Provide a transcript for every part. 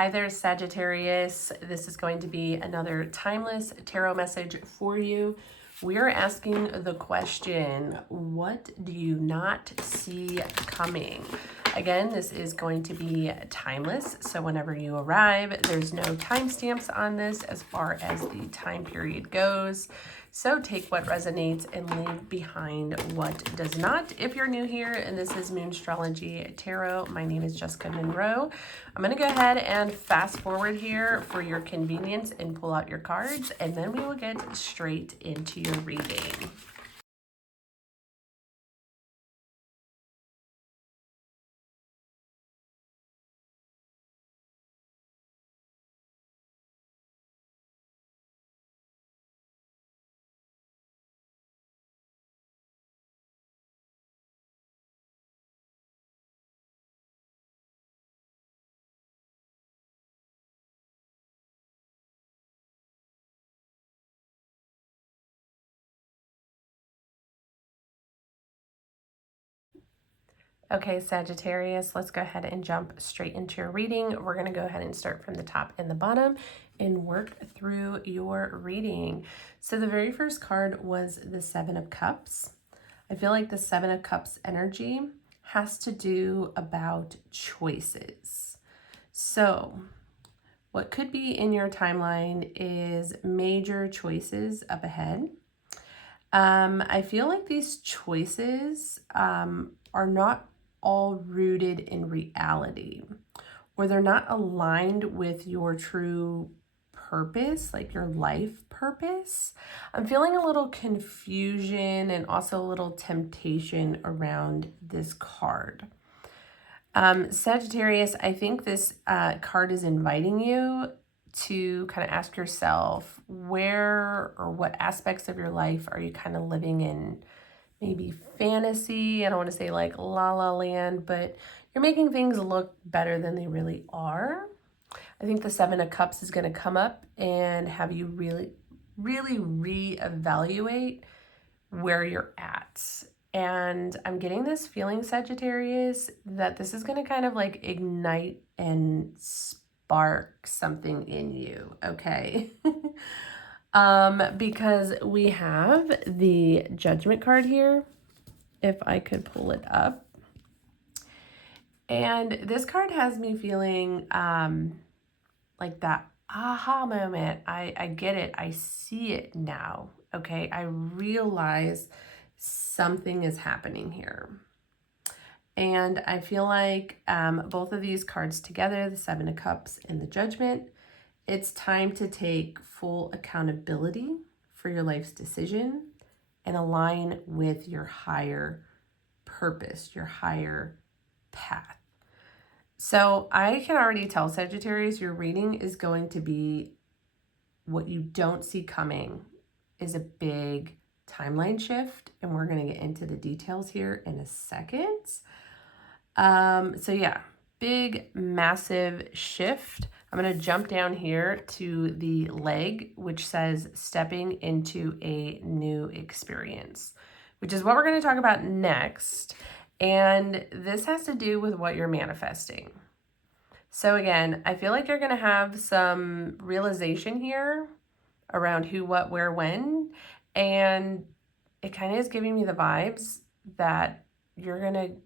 Hi there, Sagittarius. This is going to be another timeless tarot message for you. We are asking the question, what do you not see coming? Again, this is going to be timeless, so whenever you arrive, there's no timestamps on this as far as the time period goes. So take what resonates and leave behind what does not. If you're new here and this is Moonstrology Tarot, my name is Jessica Monroe. I'm going to go ahead and fast forward here for your convenience and pull out your cards, and then we will get straight into your reading. Okay, Sagittarius, let's go ahead and jump straight into your reading. We're going to go ahead and start from the top and the bottom and work through your reading. So the very first card was the Seven of Cups. I feel like the Seven of Cups energy has to do about choices. So what could be in your timeline is major choices up ahead. I feel like these choices are not all rooted in reality, or they're not aligned with your true purpose, like your life purpose. I'm feeling a little confusion and also a little temptation around this card. Sagittarius, I think this card is inviting you to kind of ask yourself where or what aspects of your life are you kind of living in maybe fantasy. I don't want to say like la la land, but you're making things look better than they really are. I think the Seven of Cups is going to come up and have you really reevaluate where you're at. And I'm getting this feeling, Sagittarius, that this is going to kind of like ignite and spark something in you, okay? Because we have the Judgment card here, if I could pull it up. And this card has me feeling like that aha moment. I get it. I see it now. Okay. I realize something is happening here. And I feel like both of these cards together, the Seven of Cups and the Judgment, it's time to take full accountability for your life's decision and align with your higher purpose, your higher path. So I can already tell, Sagittarius, your reading is going to be what you don't see coming is a big timeline shift. And we're going to get into the details here in a second. So yeah, big, massive shift. I'm going to jump down here to the leg, which says stepping into a new experience, which is what we're going to talk about next. And this has to do with what you're manifesting. So again, I feel like you're going to have some realization here around who, what, where, when. And it kind of is giving me the vibes that you're going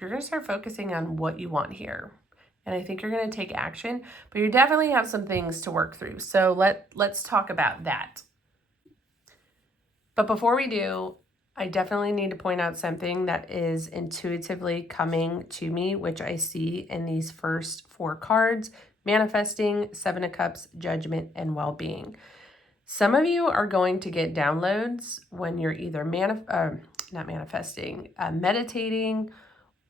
to start focusing on what you want here. And I think you're going to take action, but you definitely have some things to work through. So let's talk about that. But before we do, I definitely need to point out something that is intuitively coming to me, which I see in these first four cards: manifesting, Seven of Cups, Judgment, and well-being. Some of you are going to get downloads when you're either meditating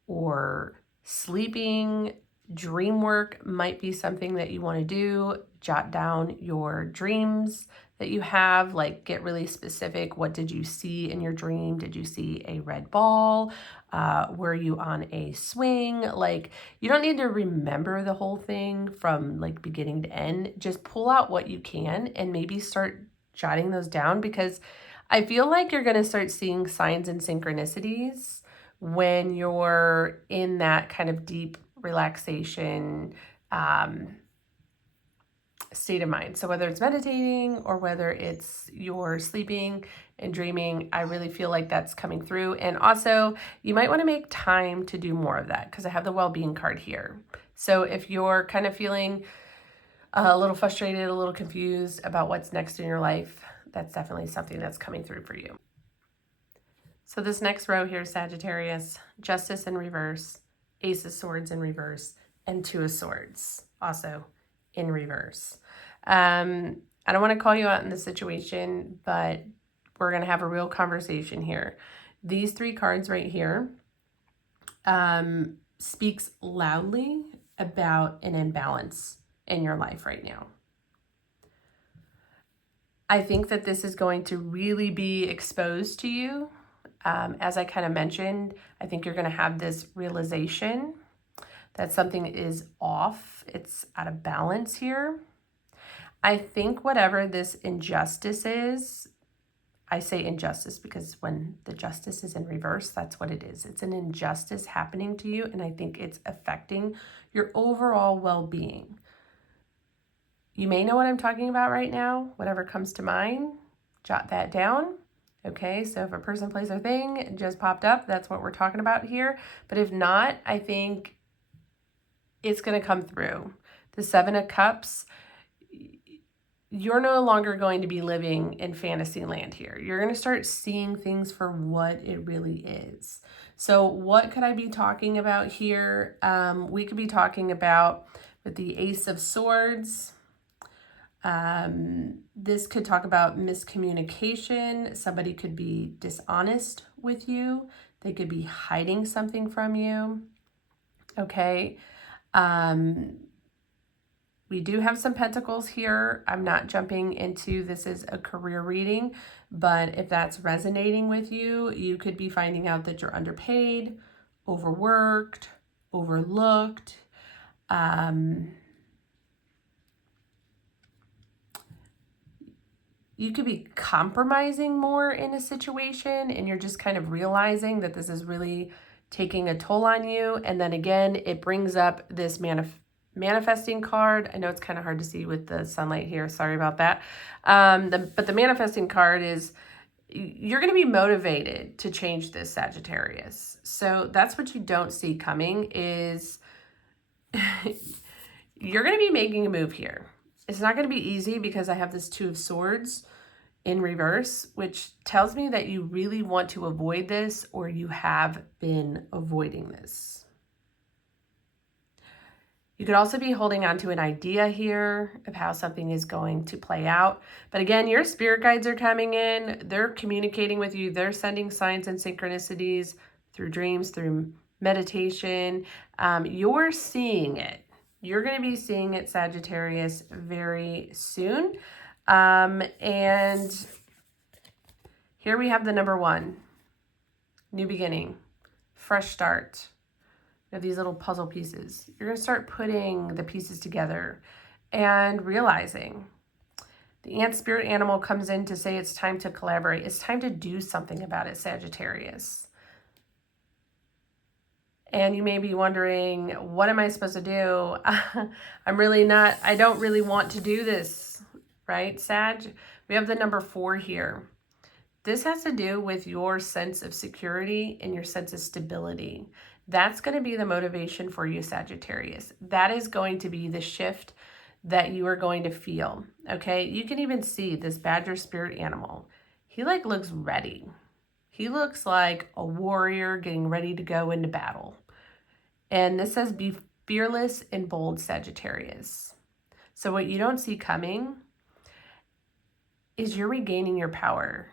or sleeping. Dream work might be something that you want to do. Jot down your dreams that you have, like get really specific. What did you see in your dream? Did you see a red ball? Were you on a swing? Like, you don't need to remember the whole thing from like beginning to end. Just pull out what you can and maybe start jotting those down, because I feel like you're going to start seeing signs and synchronicities when you're in that kind of deep relaxation, state of mind. So whether it's meditating or whether it's you're sleeping and dreaming, I really feel like that's coming through. And also you might want to make time to do more of that because I have the well-being card here. So if you're kind of feeling a little frustrated, a little confused about what's next in your life, that's definitely something that's coming through for you. So this next row here, Sagittarius, Justice in reverse, Ace of Swords in reverse, and Two of Swords also in reverse. I don't want to call you out in this situation, but we're going to have a real conversation here. These three cards right here speaks loudly about an imbalance in your life right now. I think that this is going to really be exposed to you. As I kind of mentioned, I think you're going to have this realization that something is off. It's out of balance here. I think whatever this injustice is, I say injustice because when the justice is in reverse, that's what it is. It's an injustice happening to you, and I think it's affecting your overall well-being. You may know what I'm talking about right now. Whatever comes to mind, jot that down. Okay, so if a person, place, or thing just popped up, that's what we're talking about here. But if not, I think it's going to come through. The Seven of Cups, you're no longer going to be living in fantasy land here. You're going to start seeing things for what it really is. So what could I be talking about here? We could be talking about with the Ace of Swords. This could talk about miscommunication. Somebody could be dishonest with you. They could be hiding something from you. Okay. We do have some pentacles here. I'm not jumping into this is a career reading, but if that's resonating with you, you could be finding out that you're underpaid, overworked, overlooked. You could be compromising more in a situation and you're just kind of realizing that this is really taking a toll on you. And then again, it brings up this manifesting card. I know it's kind of hard to see with the sunlight here. Sorry about that. But the manifesting card is you're going to be motivated to change this, Sagittarius. So that's what you don't see coming is you're going to be making a move here. It's not going to be easy because I have this Two of Swords in reverse, which tells me that you really want to avoid this or you have been avoiding this. You could also be holding on to an idea here of how something is going to play out. But again, your spirit guides are coming in. They're communicating with you. They're sending signs and synchronicities through dreams, through meditation. You're seeing it. You're going to be seeing it, Sagittarius, very soon. And here we have the number 1, new beginning, fresh start. You have these little puzzle pieces. You're going to start putting the pieces together and realizing the ant spirit animal comes in to say it's time to collaborate. It's time to do something about it, Sagittarius. And you may be wondering, what am I supposed to do? I don't really want to do this, right, Sag? We have the number 4 here. This has to do with your sense of security and your sense of stability. That's going to be the motivation for you, Sagittarius. That is going to be the shift that you are going to feel, okay? You can even see this badger spirit animal. He looks ready. He looks like a warrior getting ready to go into battle. And this says be fearless and bold, Sagittarius. So what you don't see coming is you're regaining your power.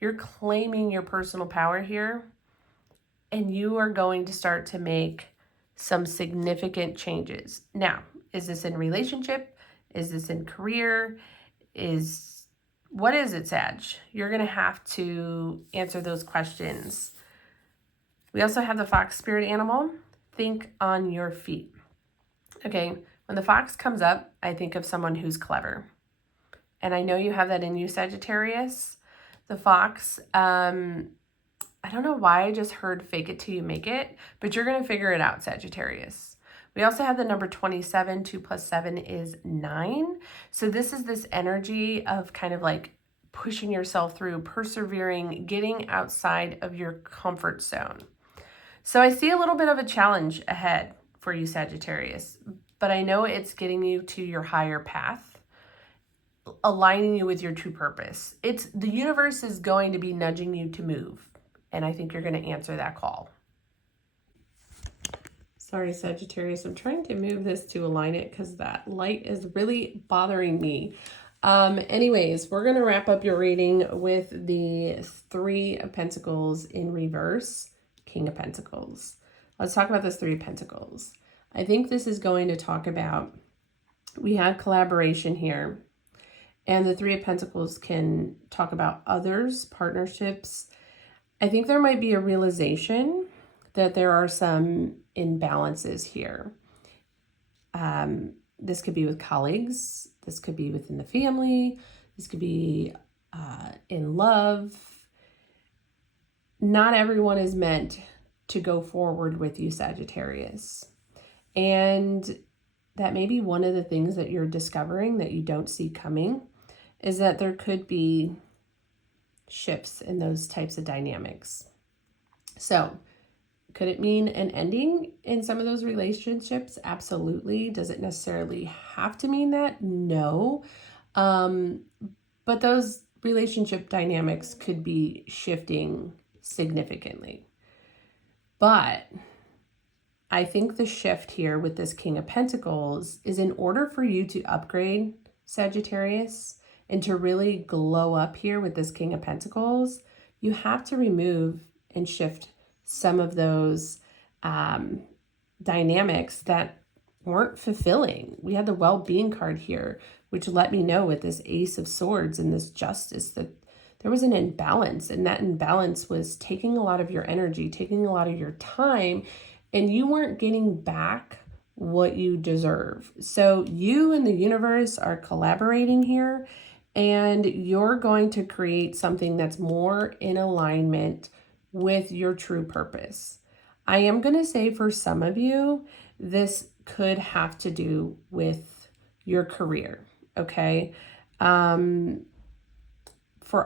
You're claiming your personal power here, and you are going to start to make some significant changes. Now, is this in relationship? Is this in career? What is it, Sag? You're going to have to answer those questions. We also have the fox spirit animal. Think on your feet. Okay, when the fox comes up, I think of someone who's clever. And I know you have that in you, Sagittarius. The fox, I don't know why I just heard fake it till you make it, but you're going to figure it out, Sagittarius. We also have the number 27. 2 plus 7 is 9. So this is this energy of kind of like pushing yourself through, persevering, getting outside of your comfort zone. So I see a little bit of a challenge ahead for you, Sagittarius, but I know it's getting you to your higher path, aligning you with your true purpose. The universe is going to be nudging you to move, and I think you're going to answer that call. Sorry, Sagittarius, I'm trying to move this to align it because that light is really bothering me. Anyways, we're going to wrap up your reading with the 3 of Pentacles in reverse, King of Pentacles. Let's talk about this 3 of Pentacles. I think this is going to talk about, we had collaboration here, and the 3 of Pentacles can talk about others, partnerships. I think there might be a realization that there are some imbalances here. This could be with colleagues. This could be within the family. This could be in love. Not everyone is meant to go forward with you, Sagittarius. And that may be one of the things that you're discovering that you don't see coming, is that there could be shifts in those types of dynamics. So could it mean an ending in some of those relationships? Absolutely. Does it necessarily have to mean that? No. But those relationship dynamics could be shifting significantly. But I think the shift here with this King of Pentacles is, in order for you to upgrade, Sagittarius, and to really glow up here with this King of Pentacles, you have to remove and shift some of those dynamics that weren't fulfilling. We had the well-being card here, which let me know with this Ace of Swords and this Justice that there was an imbalance, and that imbalance was taking a lot of your energy, taking a lot of your time, and you weren't getting back what you deserve. So you and the universe are collaborating here, and you're going to create something that's more in alignment with your true purpose. I am going to say for some of you, this could have to do with your career, okay? For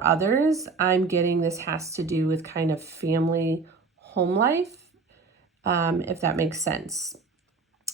others, I'm getting this has to do with kind of family, home life, if that makes sense.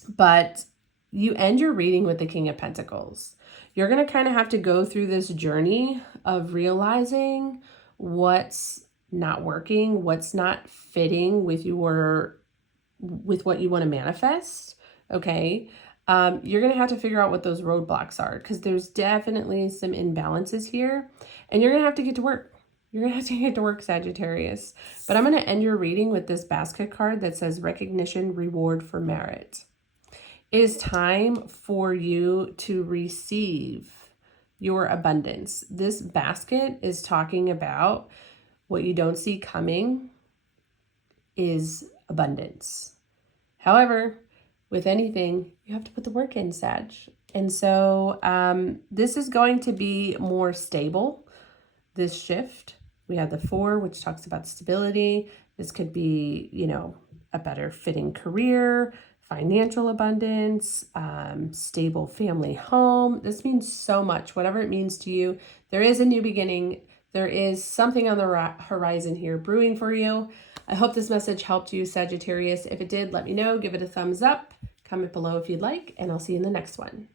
But you end your reading with the King of Pentacles. You're going to kind of have to go through this journey of realizing what's not working, what's not fitting with what you want to manifest, okay? You're going to have to figure out what those roadblocks are, because there's definitely some imbalances here, and you're going to have to get to work. You're going to have to get to work, Sagittarius. But I'm going to end your reading with this basket card that says recognition, reward for merit. It is time for you to receive your abundance. This basket is talking about what you don't see coming is abundance. However, with anything, you have to put the work in, Sag. And so this is going to be more stable, this shift. We have the 4, which talks about stability. This could be, a better fitting career, financial abundance, stable family home. This means so much, whatever it means to you. There is a new beginning. There is something on the horizon here brewing for you. I hope this message helped you, Sagittarius. If it did, let me know. Give it a thumbs up. Comment below if you'd like, and I'll see you in the next one.